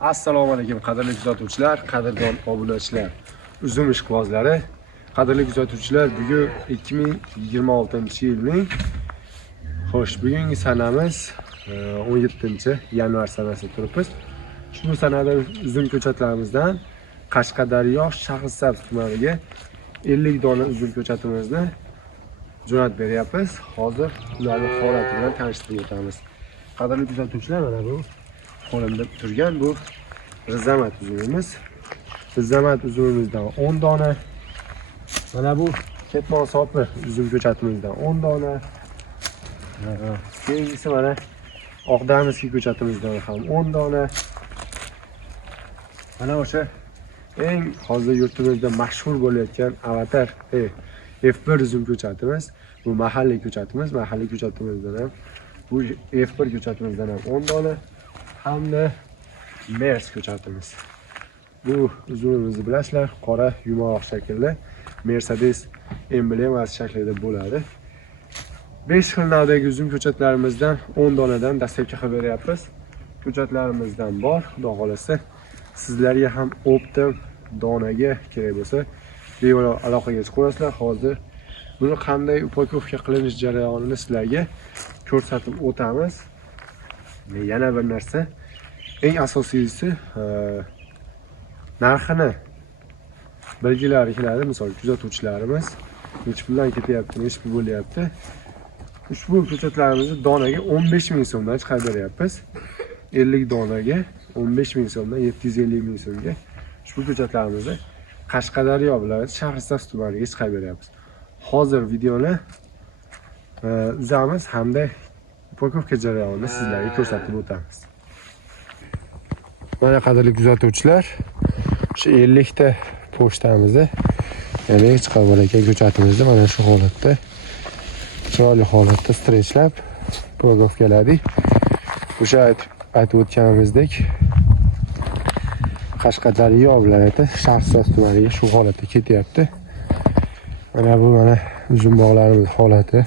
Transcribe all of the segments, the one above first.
Assalomu alaykum qadrli kuzatuvchilar, qadrdon obunachilar, uzum ishqibozlari. Qadrli kuzatuvchilar, bugun 2026-yilning bugungi sanamiz 17-yanvar sanasida turibmiz. Ushbu sanada uzum ko'chatlarimizdan Qashqadaryo Shahrisabz tumaniga 50 dona uzum ko'chatimizni jo'natib beryapmiz. Hozir ularning holati bilan tanishtirib o'tamiz. Qadrli kuzatuvchilar, mana bu qo'limda turgan bu Rizamat uzumimiz. Rizamat uzumimizdan 10 dona. Mana bu ketmon sopi uzum ko'chatimizdan 10 dona. Keyingisi mana Oqdamizki ko'chatimizdan ham 10 dona. Mana o'sha eng hozir yurtimizda mashhur bo'layotgan Avatar F1 uzum ko'chatimiz. Bu mahalliy ko'chatimiz. Mahalliy ko'chatimizdan ham bu F1 ko'chatimizdan ham 10 dona hamda Mers ko'chatimiz. Bu uzumimizni bilasizlar, qora yumaloq shaklda Mercedes emblemasi shaklida bo'ladi. 5 xil navdagi uzum ko'chatlarimizdan 10 donadan dastlabki qilib beryapmiz. Ko'chatlarimizdan bor, xudo xolasa sizlarga ham optim donaga kerak bo'lsa, bemalol aloqaga chiqib qo'yasizlar. Hozir buni qanday upakovka qilinish jarayonini sizlarga ko'rsatib o'tamiz. Yana bir narsa, eng asosiysi narxini bilgilari keladi. Misol kuzatuvchilarimiz nechta puldan ketyapti, nechta pul bo'lyapti. Ushbu ko'chatlarimizni donaga 15 ming so'mdan chiqarib beryapmiz. 50 donaga 15 ming so'mdan 750 ming so'mga ushbu ko'chatlarimizni Qashqadaryo viloyati Shahrisabz tumaniga chiqarib beryapmiz. Hozir videoni uzamiz hamda upakovka jarayonini sizlarga ko'rsatib o'tamiz. Mana qadrli kuzatuvchilar, shu 50 ta pochtamizni, ya'ni chiqarib olayotgan ko'chatimizni mana shu holatda, chiroyli holatda stretchlab upakovkaladik. O'sha aytib o'tganimizdek, Qashqadaryo viloyati Shahrisabz tumaniga shu holatda ketyapti. Mana bu uzum bog'larimiz holati.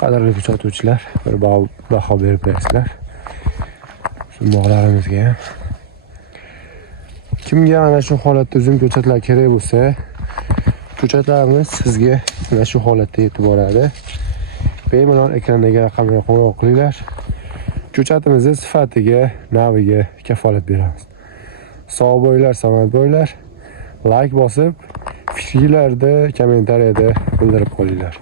Qadrli kuzatuvchilar, bir baho berib berasizlar. Uzum bog'larimizga ham. Kimga ana shu holatda uzum ko'chatlar kerak bo'lsa, ko'chatlarimiz sizga mana shu holatda yetib boradi. Bemalol ekrandagi raqamga qo'ng'iroq qilinglar. Ko'chatimizni sifatiga, naviga kafolat beramiz. Sog' bo'linglar, salomat bo'linglar. Like bosib, fikrlarni kommentariyada bildirib qo'yinglar.